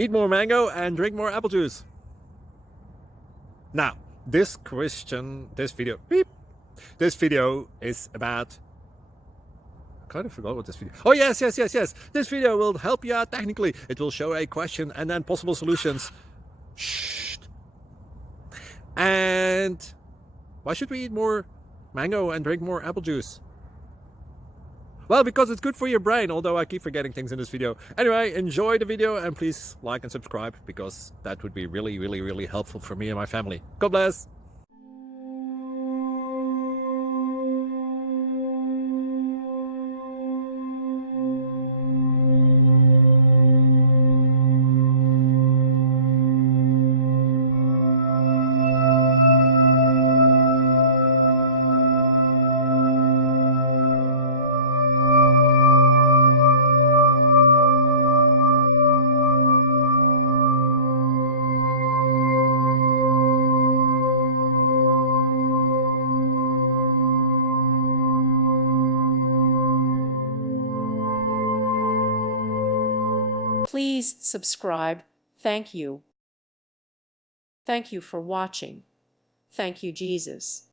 Eat more mango and drink more apple juice. Now, this video is about... I kind of forgot what this video... Oh, yes. This video will help you out technically. It will show a question and then possible solutions. Shh. And why should we eat more mango and drink more apple juice? Well, because it's good for your brain, although I keep forgetting things in this video. Anyway, enjoy the video and please like and subscribe, because that would be really helpful for me and my family. God bless! Please subscribe. Thank you. Thank you for watching. Thank you, Jesus.